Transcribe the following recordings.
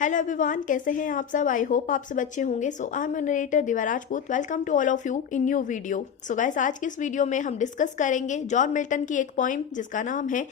Hello everyone, कैसे हैं आप सब। आई होप आप सब अच्छे होंगे। So I am narrator Divya Rajput. Welcome to all of you in new video. So guys, आज की इस वीडियो में हम डिस्कस करेंगे जॉन मिल्टन की एक पोइम जिसका नाम है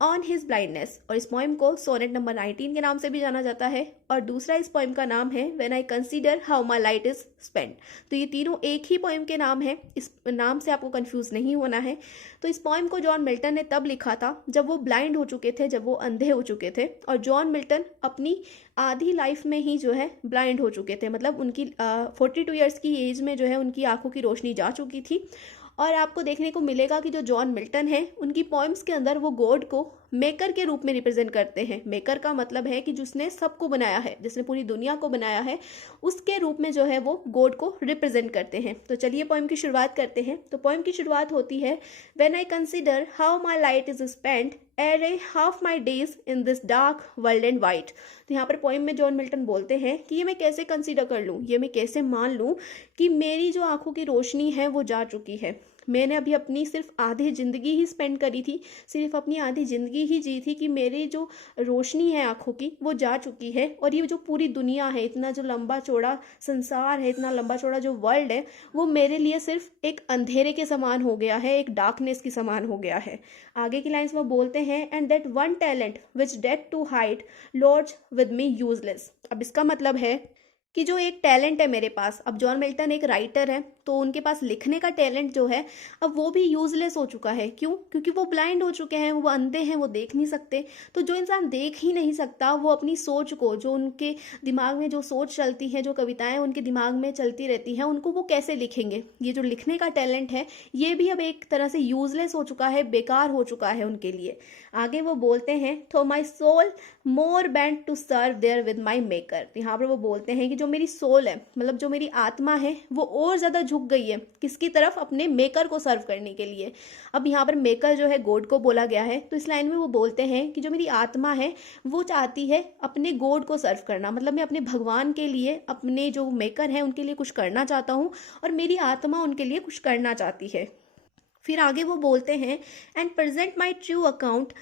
ऑन हिज ब्लाइंडनेस। और इस पोइम को सोनेट नंबर 19 के नाम से भी जाना जाता है। और दूसरा इस पोइम का नाम है when I consider how my light is spend. तो ये तीनों एक ही पोइम के नाम है, इस नाम से आपको कंफ्यूज नहीं होना है। तो इस पोइम को जॉन मिल्टन ने तब लिखा था जब वो ब्लाइंड हो चुके थे, जब वो अंधे हो चुके थे। और जॉन मिल्टन अपनी आधी लाइफ में ही जो है ब्लाइंड हो चुके थे, मतलब उनकी 42 ईयर्स की एज में जो है उनकी आंखों की रोशनी जा चुकी थी। और आपको देखने को मिलेगा कि जो जॉन मिल्टन है उनकी पोइम्स के अंदर वो गॉड को मेकर के रूप में रिप्रेजेंट करते हैं। मेकर का मतलब है कि जिसने सबको बनाया है, जिसने पूरी दुनिया को बनाया है, उसके रूप में जो है वो गॉड को रिप्रेजेंट करते हैं। तो चलिए पोइम की शुरुआत करते हैं। तो पोइम की शुरुआत होती है when I consider how my light is spend array half my days in this dark world and white. तो यहाँ पर पोइम में जॉन मिल्टन बोलते हैं कि ये मैं कैसे कंसीडर कर लूँ, ये मैं कैसे मान लूँ कि मेरी जो आंखों की रोशनी है वो जा चुकी है। मैंने अभी अपनी सिर्फ आधी ज़िंदगी ही स्पेंड करी थी, सिर्फ अपनी आधी ज़िंदगी ही जी थी कि मेरी जो रोशनी है आंखों की वो जा चुकी है। और ये जो पूरी दुनिया है, इतना जो लंबा चौड़ा संसार है, इतना लंबा चौड़ा जो वर्ल्ड है, वो मेरे लिए सिर्फ एक अंधेरे के समान हो गया है, एक डार्कनेस के समान हो गया है। आगे की लाइन्स में बोलते हैं and that one talent which death to hide lodged with me useless. अब इसका मतलब है कि जो एक टैलेंट है मेरे पास, अब जॉन मिल्टन एक राइटर है तो उनके पास लिखने का टैलेंट जो है अब वो भी यूजलेस हो चुका है। क्यों? क्योंकि वो ब्लाइंड हो चुके हैं, वो अंधे हैं, वो देख नहीं सकते। तो जो इंसान देख ही नहीं सकता वो अपनी सोच को, जो उनके दिमाग में जो सोच चलती है, जो कविताएं उनके दिमाग में चलती रहती हैं, उनको वो कैसे लिखेंगे। ये जो लिखने का टैलेंट है ये भी अब एक तरह से यूजलेस हो चुका है, बेकार हो चुका है उनके लिए। आगे वो बोलते हैं तो my soul more bent to serve there with my maker. यहाँ पर वो बोलते हैं कि जो मेरी सोल है, मतलब जो मेरी आत्मा है, वो और ज़्यादा झुक गई है किसकी तरफ? अपने मेकर को सर्व करने के लिए। अब यहाँ पर मेकर जो है गॉड को बोला गया है। तो इस लाइन में वो बोलते हैं कि जो मेरी आत्मा है वो चाहती है अपने गॉड को सर्व करना, मतलब मैं अपने भगवान के लिए, अपने जो मेकर हैं उनके लिए कुछ करना चाहता हूँ और मेरी आत्मा उनके लिए कुछ करना चाहती है। फिर आगे वो बोलते हैं and present my true account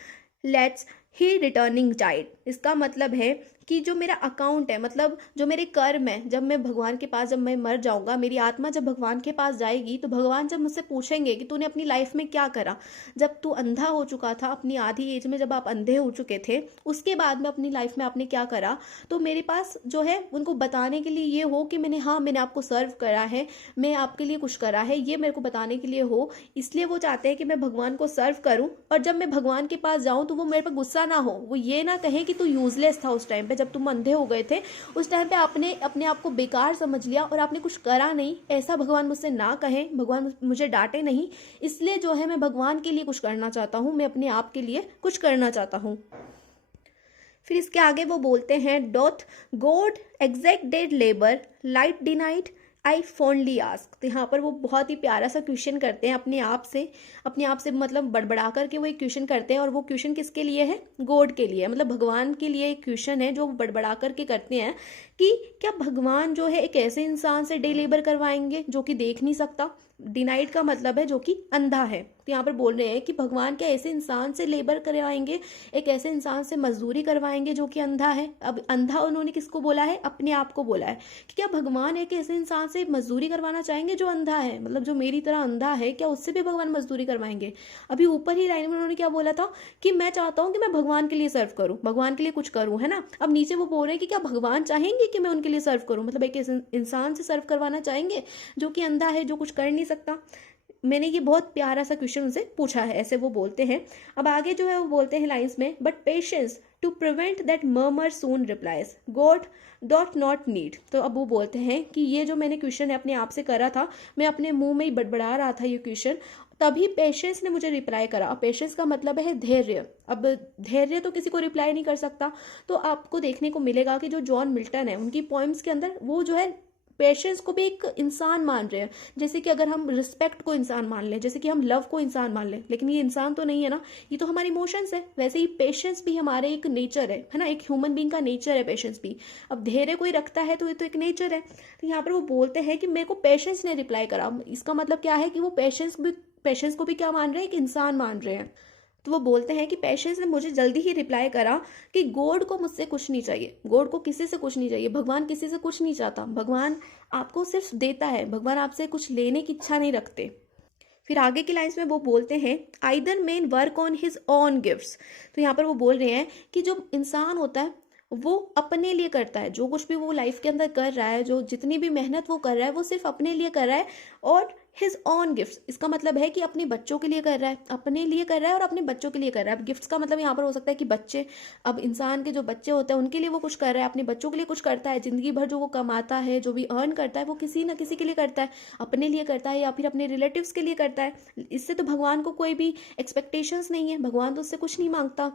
लेट्स ही रिटर्निंग टाइड। इसका मतलब है कि जो मेरा अकाउंट है, मतलब जो मेरे कर्म है, जब मैं भगवान के पास, जब मैं मर जाऊंगा, मेरी आत्मा जब भगवान के पास जाएगी तो भगवान जब मुझसे पूछेंगे कि तूने अपनी लाइफ में क्या करा, जब तू अंधा हो चुका था, अपनी आधी एज में जब आप अंधे हो चुके थे, उसके बाद में अपनी लाइफ में आपने क्या करा, तो मेरे पास जो है उनको बताने के लिए ये हो कि मैंने, हाँ मैंने आपको सर्व करा है, मैं आपके लिए कुछ करा है, ये मेरे को बताने के लिए हो। इसलिए वो चाहते हैं कि मैं भगवान को सर्व करूं और जब मैं भगवान के पास जाऊं तो वो मेरे पर गुस्सा ना हो, वो ये ना कहे कि तू यूजलेस था उस टाइम पे, जब तुम अंधे हो गए थे उस टाइम पे आपने अपने आप को बेकार समझ लिया और आपने कुछ करा नहीं, ऐसा भगवान मुझसे ना कहे, भगवान मुझे डांटे नहीं। इसलिए जो है मैं भगवान के लिए कुछ करना चाहता हूँ, मैं अपने आप के लिए कुछ करना चाहता हूँ। फिर इसके आगे वो बोलते हैं doth God exact day labour light denied I fondly ask. तो यहाँ पर वो बहुत ही प्यारा सा क्वेश्चन करते हैं अपने आप से मतलब बड़बड़ा करके वो एक क्वेश्चन करते हैं। और वो क्वेश्चन किसके लिए है? गॉड के लिए, मतलब भगवान के लिए एक क्वेश्चन है जो बड़बड़ा करके करते हैं कि क्या भगवान जो है एक ऐसे इंसान से डे लेबर करवाएंगे जो कि देख नहीं सकता। डिनाइड का मतलब है जो कि अंधा है। तो यहाँ पर बोल रहे हैं कि भगवान क्या ऐसे इंसान से लेबर करवाएंगे, एक ऐसे इंसान से मजदूरी करवाएंगे जो कि अंधा है। अब अंधा उन्होंने किसको बोला है? अपने आप को बोला है कि क्या भगवान एक ऐसे इंसान से मजदूरी करवाना चाहेंगे जो अंधा है, मतलब जो मेरी तरह अंधा है, क्या उससे भी भगवान मजदूरी करवाएंगे? अभी ऊपर ही लाइन में उन्होंने क्या बोला था कि मैं चाहता हूँ कि मैं भगवान के लिए सर्व करूँ, भगवान के लिए कुछ करूँ, है ना। अब नीचे वो बोल रहे हैं कि क्या भगवान चाहेंगे कि मैं उनके लिए सर्व करूँ, मतलब एक इंसान से सर्व करवाना चाहेंगे जो कि अंधा है, जो कुछ कर नहीं सकता। मैंने ये बहुत प्यारा सा क्वेश्चन उनसे पूछा है, ऐसे वो बोलते हैं। अब आगे जो है वो बोलते हैं लाइंस में but patience to prevent that murmur soon replies God doth not need. तो अब वो बोलते हैं कि ये जो मैंने क्वेश्चन है अपने आप से करा था, मैं अपने मुंह में ही बड़बड़ा रहा था ये क्वेश्चन, तभी पेशेंस ने मुझे रिप्लाई करा। पेशेंस का मतलब है धैर्य। अब धैर्य तो किसी को रिप्लाई नहीं कर सकता। तो आपको देखने को मिलेगा कि जो जॉन मिल्टन है उनकी पोइम्स के अंदर वो जो है पेशेंस को भी एक इंसान मान रहे हैं। जैसे कि अगर हम रिस्पेक्ट को इंसान मान लें, जैसे कि हम लव को इंसान मान लें, लेकिन ये इंसान तो नहीं है ना, ये तो हमारे इमोशंस है। वैसे ही पेशेंस भी हमारे एक नेचर है ना, एक ह्यूमन बीइंग का नेचर है पेशेंस भी। अब धैर्य कोई रखता है तो ये तो एक नेचर है। तो यहाँ पर वो बोलते हैं कि मेरे को पेशेंस ने रिप्लाई करा। इसका मतलब क्या है कि वो पेशेंस को भी क्या मान रहे हैं? एक इंसान मान रहे हैं। तो वो बोलते हैं कि पेशेंस ने मुझे जल्दी ही रिप्लाई करा कि गॉड को मुझसे कुछ नहीं चाहिए, गॉड को किसी से कुछ नहीं चाहिए, भगवान किसी से कुछ नहीं चाहता, भगवान आपको सिर्फ देता है, भगवान आपसे कुछ लेने की इच्छा नहीं रखते। फिर आगे की लाइन्स में वो बोलते हैं either man work on his own gifts. तो यहाँ पर वो बोल रहे हैं कि जो इंसान होता है वो अपने लिए करता है, जो कुछ भी वो लाइफ के अंदर कर रहा है, जो जितनी भी मेहनत वो कर रहा है वो सिर्फ अपने लिए कर रहा है, और हिज ऑन गिफ्ट्स, इसका मतलब है कि अपने बच्चों के लिए कर रहा है, अपने लिए कर रहा है और अपने बच्चों के लिए कर रहा है। अब गिफ्ट्स का मतलब यहाँ पर हो सकता है कि बच्चे, अब इंसान के जो बच्चे होते हैं उनके लिए वो कुछ कर रहा है, अपने बच्चों के लिए कुछ करता है, जिंदगी भर जो वो कमाता है, जो भी अर्न करता है वो किसी ना किसी के लिए करता है, अपने लिए करता है या फिर अपने रिलेटिव्स के लिए करता है। इससे तो भगवान को कोई भी एक्सपेक्टेशंस नहीं है, भगवान तो उससे कुछ नहीं मांगता।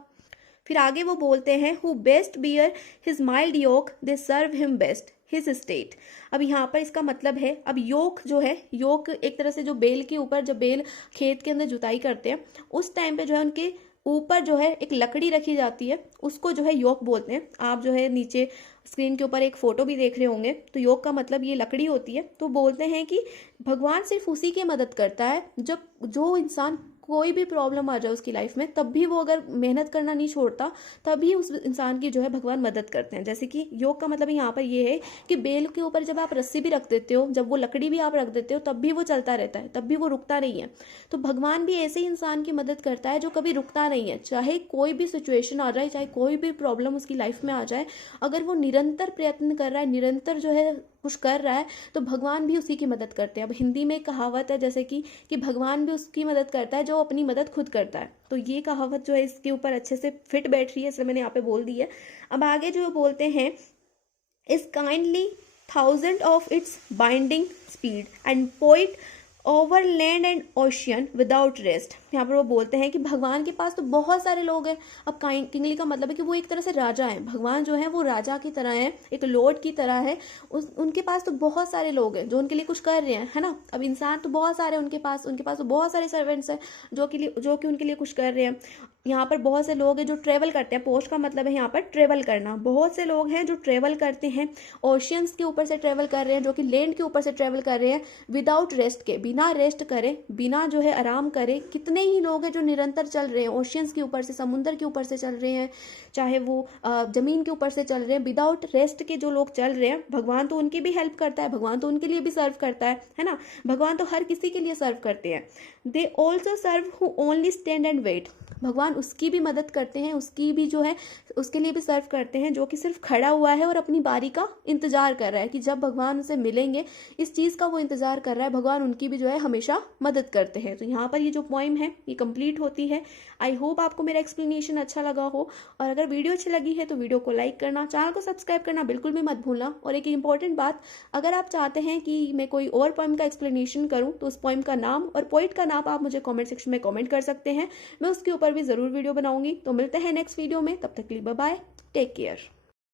फिर आगे वो बोलते हैं who best bear his mild yoke they serve him best his state. अब यहाँ पर इसका मतलब है, अब योक जो है, योक एक तरह से जो बेल के ऊपर, जब बेल खेत के अंदर जुताई करते हैं उस टाइम पे जो है उनके ऊपर जो है एक लकड़ी रखी जाती है, उसको जो है योक बोलते हैं। आप जो है नीचे स्क्रीन के ऊपर एक फोटो भी देख रहे होंगे, तो योक का मतलब ये लकड़ी होती है। तो बोलते हैं कि भगवान सिर्फ उसी की मदद करता है जब जो इंसान कोई भी प्रॉब्लम आ जाए उसकी लाइफ में, तब भी वो अगर मेहनत करना नहीं छोड़ता तभी उस इंसान की जो है भगवान मदद करते हैं। जैसे कि योग का मतलब यहाँ पर ये है कि बेल के ऊपर जब आप रस्सी भी रख देते हो, जब वो लकड़ी भी आप रख देते हो, तब भी वो चलता रहता है, तब भी वो रुकता नहीं है। तो भगवान भी ऐसे ही इंसान की मदद करता है जो कभी रुकता नहीं है, चाहे कोई भी सिचुएशन आ जाए, चाहे कोई भी प्रॉब्लम उसकी लाइफ में आ जाए, अगर वो निरंतर प्रयत्न कर रहा है, निरंतर जो है कुछ कर रहा है, तो भगवान भी उसी की मदद करते हैं। अब हिंदी में कहावत है जैसे कि भगवान भी उसकी मदद करता है जो अपनी मदद खुद करता है। तो ये कहावत जो है इसके ऊपर अच्छे से फिट बैठ रही है, इसलिए मैंने यहाँ पे बोल दी है। अब आगे जो बोलते हैं is kindly thousand of its binding speed and poet over land and ocean without rest. यहाँ पर वो बोलते हैं कि भगवान के पास तो बहुत सारे लोग हैं। अब किंगली का मतलब है कि वो एक तरह से राजा है, भगवान जो है वो राजा की तरह है, एक लॉर्ड की तरह है। उनके पास तो बहुत सारे लोग हैं जो उनके लिए कुछ कर रहे हैं, है ना। अब इंसान तो बहुत सारे उनके पास तो बहुत सारे सर्वेंट्स हैं जो कि उनके लिए कुछ कर रहे हैं। यहाँ पर बहुत से लोग हैं जो ट्रेवल करते हैं, पोस्ट का मतलब है यहाँ पर ट्रेवल करना। बहुत से लोग हैं जो ट्रेवल करते हैं, ओशियंस के ऊपर से ट्रेवल कर रहे हैं, जो कि लैंड के ऊपर से ट्रेवल कर रहे हैं विदाउट रेस्ट के, बिना रेस्ट करे, बिना जो है आराम करे। कितने ही लोग हैं जो निरंतर चल रहे हैं, ओशियंस के ऊपर से, समुद्र के ऊपर से चल रहे हैं, चाहे वो जमीन के ऊपर से चल रहे हैं, विदाउट रेस्ट के जो लोग चल रहे हैं, भगवान तो उनकी भी हेल्प करता है, भगवान तो उनके लिए भी सर्व करता है ना। भगवान तो हर किसी के लिए सर्व करते हैं। They also serve who only stand and wait. भगवान उसकी भी मदद करते हैं, उसकी भी जो है उसके लिए भी सर्व करते हैं जो कि सिर्फ खड़ा हुआ है और अपनी बारी का इंतजार कर रहा है कि जब भगवान उसे मिलेंगे, इस चीज़ का वो इंतजार कर रहा है। भगवान उनकी भी जो है हमेशा मदद करते हैं। तो यहाँ पर ये जो पोइम है ये कंप्लीट होती है। आई होप आपको मेरा एक्सप्लेनेशन अच्छा लगा हो, और अगर वीडियो अच्छी लगी है तो वीडियो को लाइक करना, चैनल को सब्सक्राइब करना बिल्कुल भी मत भूलना। और एक इंपॉर्टेंट बात, अगर आप चाहते हैं कि मैं कोई और पोइम का एक्सप्लेनेशन करूँ तो उस पोइम का नाम और पोइट का नाम आप मुझे कॉमेंट सेक्शन में कॉमेंट कर सकते हैं, मैं उसके ऊपर भी ज़रूर वीडियो बनाऊंगी। तो मिलते हैं नेक्स्ट वीडियो में, तब तक के लिए बाय बाय, टेक केयर।